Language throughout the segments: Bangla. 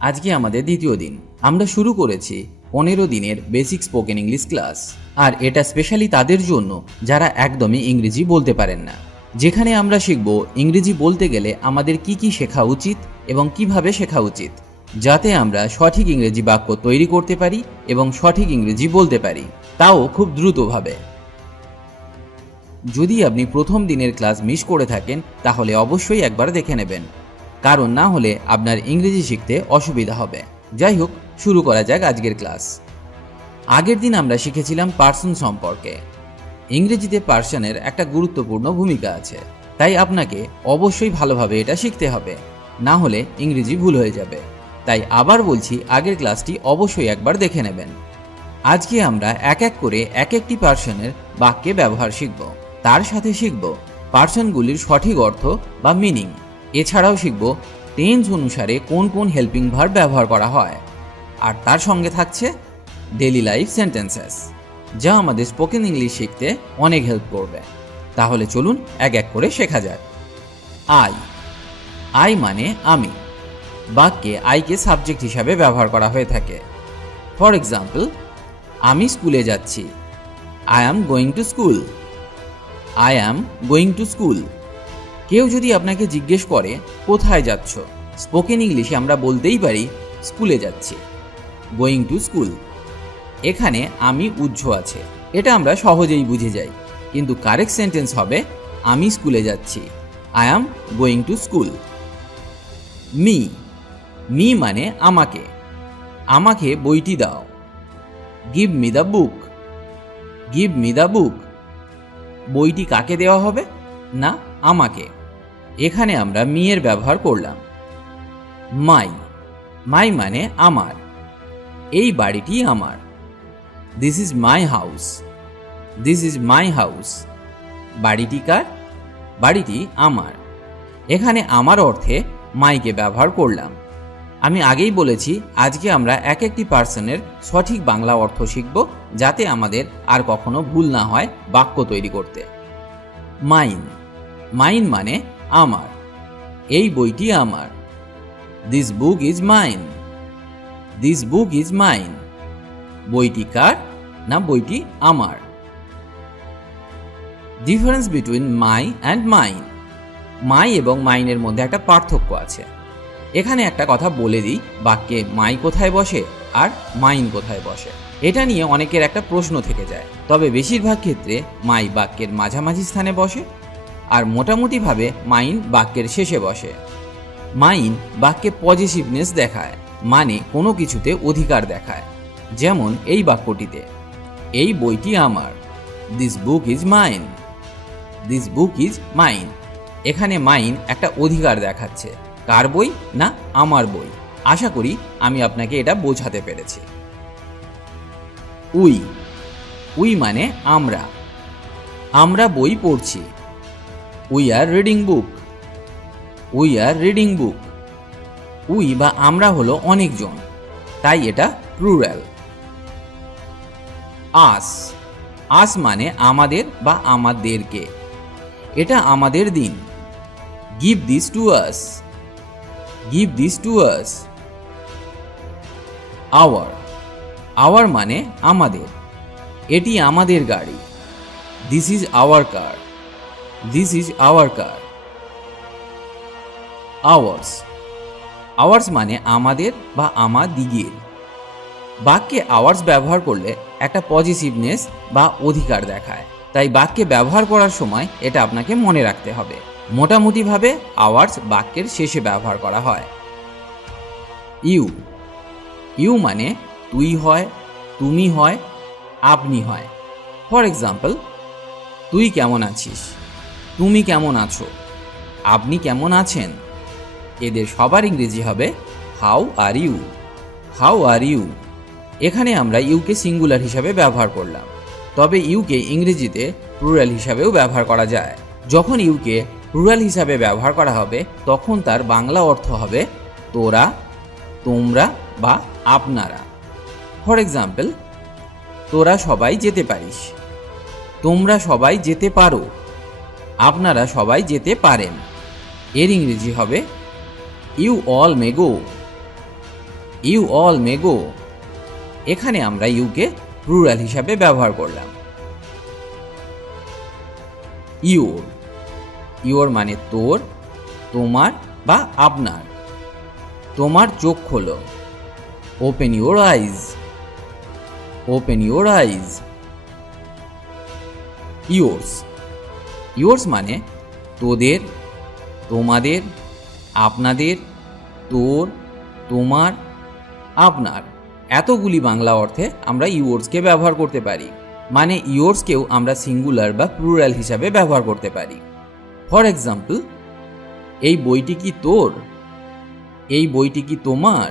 আজকে আমাদের দ্বিতীয় দিন। আমরা শুরু করেছি 15 দিনের বেসিক স্পোকেন ইংলিশ ক্লাস। আর এটা স্পেশালি তাদের জন্য যারা একদমই ইংরেজি বলতে পারেন না, যেখানে আমরা শিখব ইংরেজি বলতে গেলে আমাদের কি কি শেখা উচিত এবং কিভাবে শেখা উচিত, যাতে আমরা সঠিক ইংরেজি বাক্য তৈরি করতে পারি এবং সঠিক ইংরেজি বলতে পারি, তাও খুব দ্রুতভাবে। যদি আপনি প্রথম দিনের ক্লাস মিস করে থাকেন তাহলে অবশ্যই একবার দেখে নেবেন, কারণ না হলে আপনার ইংরেজি শিখতে অসুবিধা হবে। যাই হোক, শুরু করা যাক আজকের ক্লাস। আগের দিন আমরা শিখেছিলাম পার্সন সম্পর্কে। ইংরেজিতে পার্সনের একটা গুরুত্বপূর্ণ ভূমিকা আছে, তাই আপনাকে অবশ্যই ভালোভাবে এটা শিখতে হবে, না হলে ইংরেজি ভুল হয়ে যাবে। তাই আবার বলছি, আগের ক্লাসটি অবশ্যই একবার দেখে নেবেন। আজকে আমরা এক এক করে এক একটি পার্সনের বাক্যে ব্যবহার শিখব। তার সাথে শিখব পার্সনগুলির সঠিক অর্থ বা মিনিং। এছাড়াও শিখব টেন্স অনুসারে কোন কোন হেল্পিং ভার্ব ব্যবহার করা হয়। আর তার সঙ্গে থাকছে ডেইলি লাইফ সেন্টেন্সেস, যা আমাদের স্পোকেন ইংলিশ শিখতে অনেক হেল্প করবে। তাহলে চলুন এক এক করে শেখা যাক। আই। আই মানে আমি। বাক্যে আইকে সাবজেক্ট হিসাবে ব্যবহার করা হয়ে থাকে। ফর এক্সাম্পল, আমি স্কুলে যাচ্ছি। I am going to school. I am going to school. কেউ যদি আপনাকে জিজ্ঞেস করে কোথায় যাচ্ছ, স্পোকেন ইংলিশে আমরা বলতেই পারি স্কুলে যাচ্ছি, গোয়িং টু স্কুল। এখানে আমি উজ্জ্ব আছে, এটা আমরা সহজেই বুঝে যাই, কিন্তু কারেক্ট সেন্টেন্স হবে আমি স্কুলে যাচ্ছি, I am going to school. Me. Me মানে আমাকে। আমাকে বইটি দাও। Give me the book. Give me the book. বইটি কাকে দেওয়া হবে? না, আমাকে। এখানে আমরা মি এর ব্যবহার করলাম। মাই। মাই মানে আমার। এই বাড়িটি আমার। This is my house. This is my house. বাড়িটি কার? বাড়িটি আমার। এখানে আমার অর্থে মাইকে ব্যবহার করলাম। আমি আগেই বলেছি, আজকে আমরা এক একটি পার্সনের সঠিক বাংলা অর্থ শিখব, যাতে আমাদের আর কখনো ভুল না হয় বাক্য তৈরি করতে। মাইন। মাইন মানে আমার। এই বইটি আমার। This book is mine. This book is mine. বইটি কার? না, বইটি আমার। Difference between my and mine. My এবং মাইনের মধ্যে একটা পার্থক্য আছে। এখানে একটা কথা বলে দিই, বাক্যে মাই কোথায় বসে আর মাইন কোথায় বসে, এটা নিয়ে অনেকের একটা প্রশ্ন থেকে যায়। তবে বেশিরভাগ ক্ষেত্রে মাই বাক্যের মাঝামাঝি স্থানে বসে, আর মোটামুটিভাবে মাইন বাক্যের শেষে বসে। মাইন বাক্যে পজিটিভনেস দেখায়, মানে কোনো কিছুতে অধিকার দেখায়। যেমন এই বাক্যটিতে, এই বইটি আমার। This book is mine. This book is mine. এখানে মাইন একটা অধিকার দেখাচ্ছে। কার বই? না, আমার বই। আশা করি আমি আপনাকে এটা বোঝাতে পেরেছি। উই। উই মানে আমরা। আমরা বই পড়ছি। We are reading book. We are reading book. We বা আমরা হলো অনেকজন, তাই এটা প্লুরাল। আস। আস মানে আমাদের বা আমাদেরকে। এটা আমাদের দিন। Give this to us. Give this to us. Our. Our মানে আমাদের। এটি আমাদের গাড়ি। This is our car. This is our car. Ours. Ours মানে আমাদের বা আমাদিগের। বাক্যে আওয়ার্স ব্যবহার করলে একটা পজিটিভনেস বা অধিকার দেখায়, তাই বাক্যে ব্যবহার করার সময় এটা আপনাকে মনে রাখতে হবে। মোটামুটিভাবে আওয়ার্স বাক্যের শেষে ব্যবহার করা হয়। ইউ। ইউ মানে তুই হয়, তুমি হয়, আপনি হয়। ফর এক্সাম্পল, তুই কেমন আছিস? তুমি কেমন আছো? আপনি কেমন আছেন? এদের সবার ইংরেজি হবে how are you. How are you. এখানে আমরা ইউকে সিঙ্গুলার হিসাবে ব্যবহার করলাম, তবে ইউকে ইংরেজিতে প্লুরাল হিসাবেও ব্যবহার করা যায়। যখন ইউকে প্লুরাল হিসাবে ব্যবহার করা হবে, তখন তার বাংলা অর্থ হবে তোরা, তোমরা বা আপনারা। ফর এক্সাম্পল, তোরা সবাই যেতে পারিস। তোমরা সবাই যেতে পারো। আপনারা সবাই যেতে পারেন। এর ইংরেজি হবে you all may go. You all may go. এখানে আমরা ইউকে প্লুরাল হিসাবে ব্যবহার করলাম। ইউর, ইউর মানে তোর, তোমার বা আপনার। তোমার চোখ খোলো। Open your eyes, open your eyes. Yours, yours মানে তোদের, তোমাদের, আপনাদের, তোর, তোমার, আপনার। এতগুলি বাংলা অর্থে আমরা ইয়োর্সকে ব্যবহার করতে পারি। মানে ইয়োর্সকেও আমরা সিঙ্গুলার বা প্লুরাল হিসাবে ব্যবহার করতে পারি। ফর এক্সাম্পল, এই বইটি কি তোর? এই বইটি কি তোমার?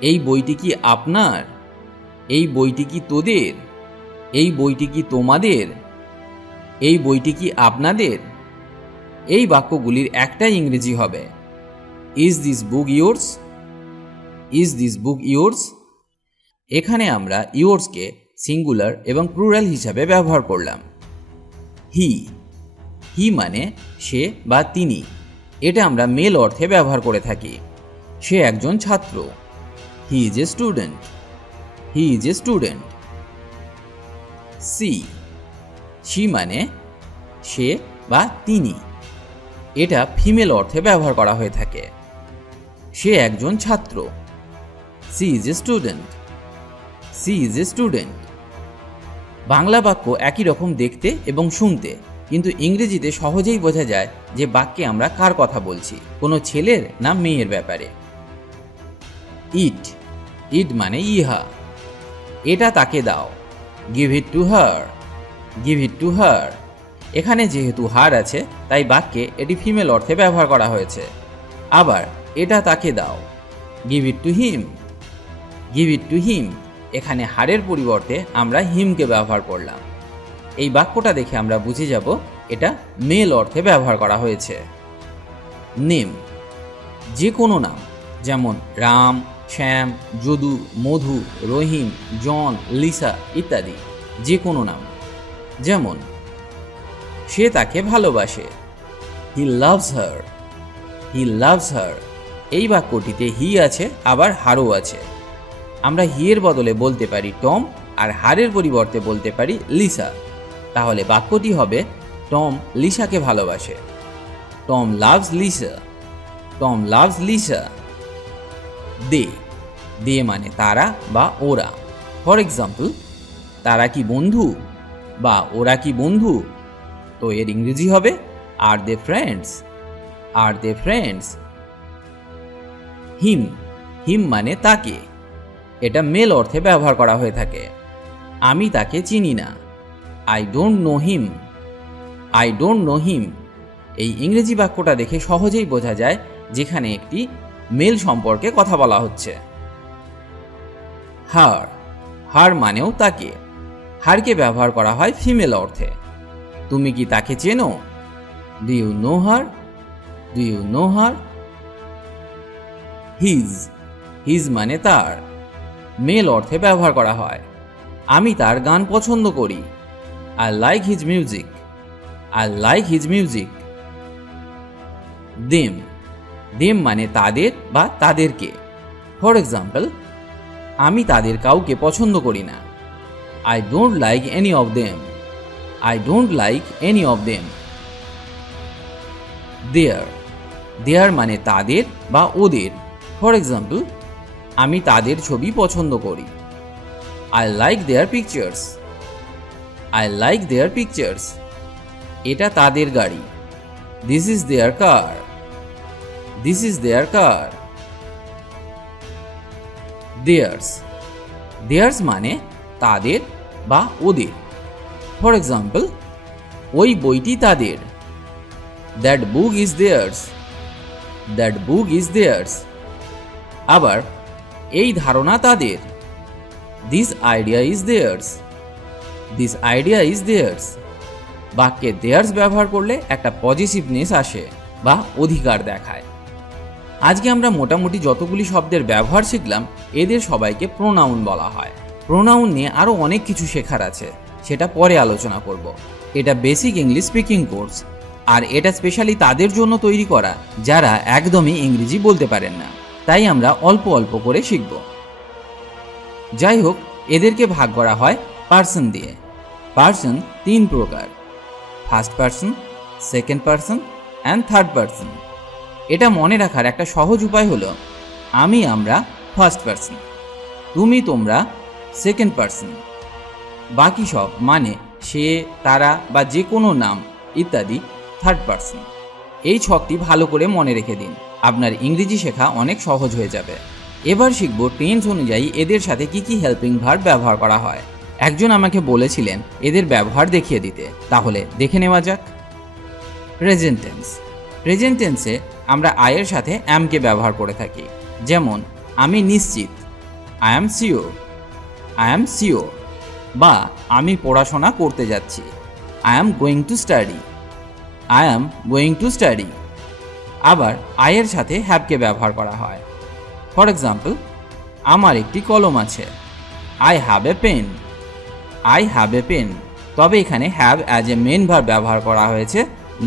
এই বইটি কি আপনার? এই বইটি কি তোদের? এই বইটি কি তোমাদের? এই বইটি কি আপনাদের? এই বাক্যগুলির একটাই ইংরেজি হবে, is this book yours? Is this book yours? এখানে আমরা ইয়োর্সকে সিঙ্গুলার এবং প্লুরাল হিসাবে ব্যবহার করলাম। হি, হি মানে সে বা তিনি। এটা আমরা মেল অর্থে ব্যবহার করে থাকি। সে একজন ছাত্র। He is a student. He is a student. She, she মানে সে বা তিনি। এটা ফিমেল অর্থে ব্যবহার করা হয়ে থাকে। সে একজন ছাত্র। She is a student. She is a student. Bangla বাক্য একই রকম দেখতে এবং শুনতে, কিন্তু ইংরেজিতে সহজেই বোঝা যায় যে বাক্যে আমরা কার কথা বলছি, কোনো ছেলের না মেয়ের ব্যাপারে। ইট, ইট মানে ইহা। এটা তাকে দাও। Give it to her. Give it to her. এখানে যেহেতু হার আছে তাই বাক্যে এটি ফিমেল অর্থে ব্যবহার করা হয়েছে। আবার এটা তাকে দাও। Give it to him. Give it to him. এখানে হারের পরিবর্তে আমরা হিমকে ব্যবহার করলাম। এই বাক্যটা দেখে আমরা বুঝে যাব এটা মেল অর্থে ব্যবহার করা হয়েছে। নেম, যে কোনো নাম, যেমন রাম, শ্যাম, যদু, মধু, রহিম, জন, লিসা ইত্যাদি। যে কোনো নাম। যেমন সে তাকে ভালোবাসে। He loves her. He loves her. এই বাক্যটিতে হি আছে, আবার হারও আছে। আমরা হি এর বদলে বলতে পারি টম, আর হারের পরিবর্তে বলতে পারি লিসা। তাহলে বাক্যটি হবে টম লিসাকে ভালোবাসে। Tom loves Lisa. Tom loves Lisa. They, they মানে তারা বা ওরা। ফর এক্সাম্পল, তারা কি বন্ধু বা ওরা কি বন্ধু? তো এর ইংরেজি হবে আর দে ফ্রেন্ডস। আর দে ফ্রেন্ডস। হিম, হিম মানে তাকে। এটা মেল অর্থে ব্যবহার করা হয়ে থাকে। আমি তাকে চিনি না। I don't know him. I don't know him. এই ইংরেজি বাক্যটা দেখে সহজেই বোঝা যায় যেখানে একটি মেল সম্পর্কে কথা বলা হচ্ছে। হার, হার মানেও তাকে। হারকে ব্যবহার করা হয় ফিমেল অর্থে। তুমি কি তাকে চেনো? Do you know her? Do you know her? His, his মানে তার। মেল অর্থে ব্যবহার করা হয়। আমি তার গান পছন্দ করি। I like his music. I like his music. Them, them মানে তাদের বা তাদেরকে। ফর এক্সাম্পল, আমি তাদের কাউকে পছন্দ করি না। I don't like any of them. I don't like any of them. Their, their মানে তাদের বা ওদের। ফর এক্সাম্পল, আমি তাদের ছবি পছন্দ করি। I like their pictures. I like their pictures. এটা তাদের গাড়ি। This is their car. This is their car. Theirs, theirs মানে তাদের বা ওদের। ফর এক্সাম্পল, ওই বইটি তাদের। That book is theirs. That book is theirs. আবার এই ধারণা তাদের। This idea is theirs. This idea is theirs. বাক্যে দেয়ার্স ব্যবহার করলে একটা পজিটিভনেস আসে বা অধিকার দেখায়। আজকে আমরা মোটামুটি যতগুলি শব্দের ব্যবহার শিখলাম, এদের সবাইকে প্রোনাউন বলা হয়। প্রোনাউন নিয়ে আরও অনেক কিছু শেখার আছে, সেটা পরে আলোচনা করব। এটা বেসিক ইংলিশ স্পিকিং কোর্স, আর এটা স্পেশালি তাদের জন্য তৈরি করা যারা একদমই ইংরেজি বলতে পারেন না। তাই আমরা অল্প অল্প করে শিখব। যাই হোক, এদেরকে ভাগ করা হয় পার্সন দিয়ে। পার্সন 3 প্রকার: first person, second person and third person. এটা মনে রাখার একটা সহজ উপায় হলো আমি, আমরা ফার্স্ট পার্সন, তুমি, তোমরা সেকেন্ড পার্সন, বাকি সব মানে সে, তারা বা যে কোনো নাম ইত্যাদি থার্ড পার্সন। এই ছকটি ভালো করে মনে রেখে দিন, আপনার ইংরেজি শেখা অনেক সহজ হয়ে যাবে। এবার শিখব টেন্স অনুযায়ী এদের সাথে কি কি হেল্পিং ভার্ব ব্যবহার করা হয়। একজন আমাকে বলেছিলেন এদের ব্যবহার দেখিয়ে দিতে, তাহলে দেখে নেওয়া যাক। Present tense. প্রেজেন্ট টেন্সে আমরা আয়ের সাথে অ্যামকে ব্যবহার করে থাকি। যেমন আমি নিশ্চিত, I am sure, I am sure, বা আমি পড়াশোনা করতে যাচ্ছি, I am going to study, I am going to study. আবার আয়ের সাথে হ্যাভকে ব্যবহার করা হয়। ফর এক্সাম্পল, আমার একটি কলম আছে, I have a pen, I have a pen. তবে এখানে have as a main verb ব্যবহার করা হয়েছে,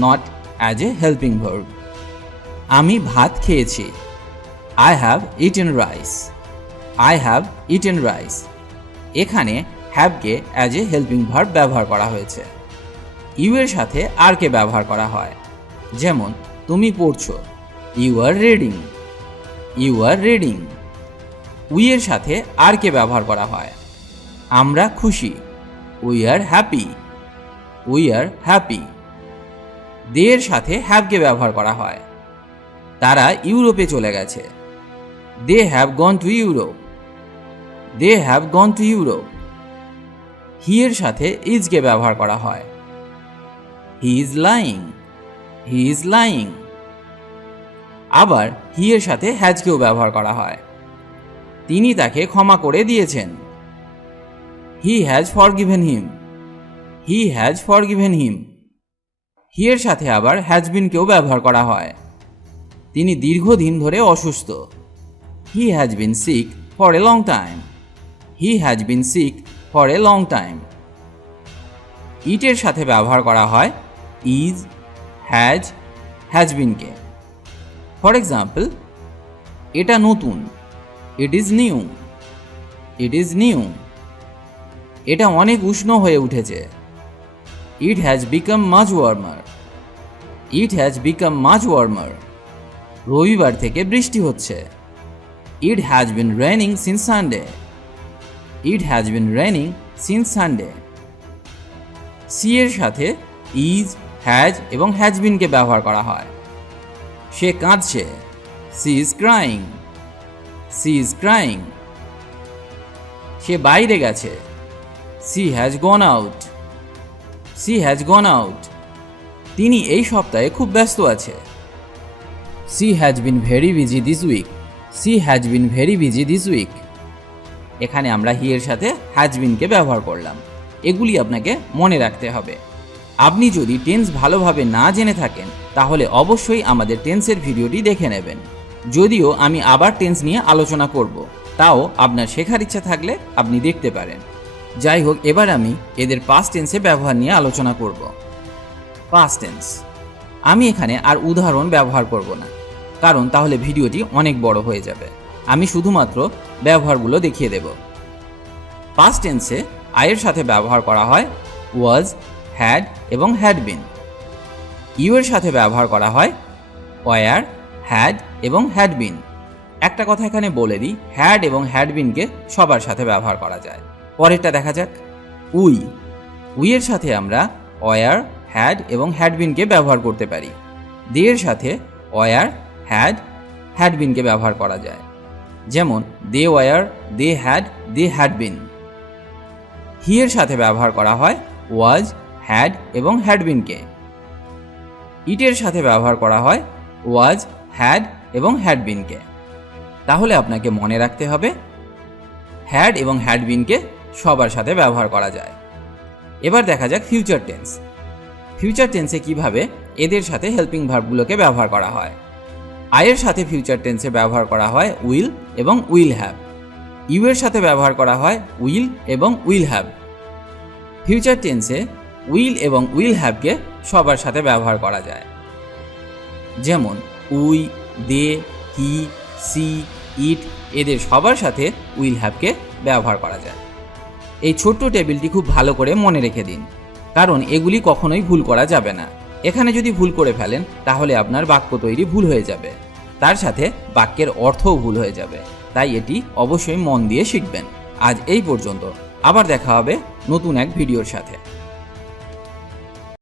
not as a helping verb. আমি ভাত খেয়েছি, I have eaten rice, I have eaten rice. এখানে হ্যাভকে অ্যাজ এ হেল্পিং ভার্ব ব্যবহার করা হয়েছে। ইউ এর সাথে আরকে ব্যবহার করা হয়। যেমন তুমি পড়ছো, you are reading, you are reading. We এর সাথে আরকে ব্যবহার করা হয়। আমরা খুশি, we are happy, we are happy. They এর সাথে হ্যাভকে ব্যবহার করা হয়। তারা ইউরোপে চলে গেছে, they have gone to Europe, they have gone to Europe. He এর সাথে ইজকে ব্যবহার করা হয়। He is lying, he is lying. আবার হি এর সাথে হ্যাজকেও ব্যবহার করা হয়। তিনি তাকে ক্ষমা করে দিয়েছেন, he has forgiven him, he has forgiven him. He এর সাথে আবার হ্যাজ বিনকেও ব্যবহার করা হয়। তিনি দীর্ঘদিন ধরে অসুস্থ, he has been sick for a long time, he has been sick for a long time. ইটের সাথে ব্যবহার করা হয় ইজ, হ্যাজ, হ্যাজ বিনকে। ফর এক্সাম্পল, এটা নতুন, it is new, it is new. এটা অনেক উষ্ণ হয়ে উঠেছে, it has become much warmer, it has become much warmer. রবিবার থেকে বৃষ্টি হচ্ছে, it has been raining since Sunday, it has been raining since Sunday. C এর সাথে ইজ, হ্যাজ এবং হ্যাজ বিনকে ব্যবহার করা হয়। সে কাঁদছে, she is crying, she is crying. সে বাইরে গেছে, she has gone out, she has gone out. তিনি এই সপ্তাহে খুব ব্যস্ত আছে, she has been very busy this week, she has been very busy this week. এখানে আমরা হি এর সাথে হ্যাজ বিনকে ব্যবহার করলাম। এগুলি আপনাকে মনে রাখতে হবে। আপনি যদি টেন্স ভালোভাবে না জেনে থাকেন তাহলে অবশ্যই আমাদের টেন্সের ভিডিওটি দেখে নেবেন। যদিও আমি আবার টেন্স নিয়ে আলোচনা করব, তাও আপনার শেখার ইচ্ছা থাকলে আপনি দেখতে পারেন। যাই হোক, এবার আমি এদের পাস্ট টেন্সে ব্যবহার নিয়ে আলোচনা করব। Past tense. আমি এখানে আর উদাহরণ ব্যবহার করব না, কারণ তাহলে ভিডিওটি অনেক বড় হয়ে যাবে। আমি শুধুমাত্র ব্যবহারগুলো দেখিয়ে দেব। পাস্ট টেন্সে আয়ের সাথে ব্যবহার করা হয় ওয়াজ, হ্যাড এবং হ্যাড বিন। ইউ এর সাথে ব্যবহার করা হয় ওয়ার, হ্যাড এবং হ্যাড বিন। একটা কথা এখানে বলে দিই, হ্যাড এবং হ্যাড বিনকে সবার সাথে ব্যবহার করা যায়। পরেরটা দেখা যাক। উই। উই এর সাথে আমরা ওয়ার, হ্যাড এবং হ্যাড বিনকে ব্যবহার করতে পারি। দে এর সাথে ওয়ার, হ্যাড, হ্যাড বিনকে ব্যবহার করা যায়। যেমন they were, they had, they had been. He এর সাথে ব্যবহার করা হয় ওয়াজ, হ্যাড এবং হ্যাড বিনকে। ইটের সাথে ব্যবহার করা হয় ওয়াজ, হ্যাড এবং হ্যাড বিনকে। তাহলে আপনাকে মনে রাখতে হবে হ্যাড এবং হ্যাড বিনকে সবার সাথে ব্যবহার করা যায়। এবার দেখা যাক ফিউচার টেন্স। ফিউচার টেন্সে কিভাবে এদের সাথে হেল্পিং ভার্বগুলোকে ব্যবহার করা হয়। আয়ের সাথে ফিউচার টেন্সে ব্যবহার করা হয় উইল এবং উইল হ্যাভ। ইউ এর সাথে ব্যবহার করা হয় উইল এবং উইল হ্যাভ। ফিউচার টেন্সে উইল এবং উইল হ্যাভকে সবার সাথে ব্যবহার করা যায়। যেমন উই, দে, হি, সি, ইট এদের সবার সাথে উইল হ্যাভকে ব্যবহার করা যায়। এই ছোট্ট টেবিলটি খুব ভালো করে মনে রেখে দিন, কারণ এগুলি কখনোই ভুল করা যাবে না। এখানে যদি ভুল করে ফেলেন তাহলে আপনার বাক্য তৈরি ভুল হয়ে যাবে, তার সাথে বাক্যের অর্থও ভুল হয়ে যাবে। তাই এটি অবশ্যই মন দিয়ে শিখবেন। আজ এই পর্যন্ত, আবার দেখা হবে নতুন এক ভিডিওর সাথে।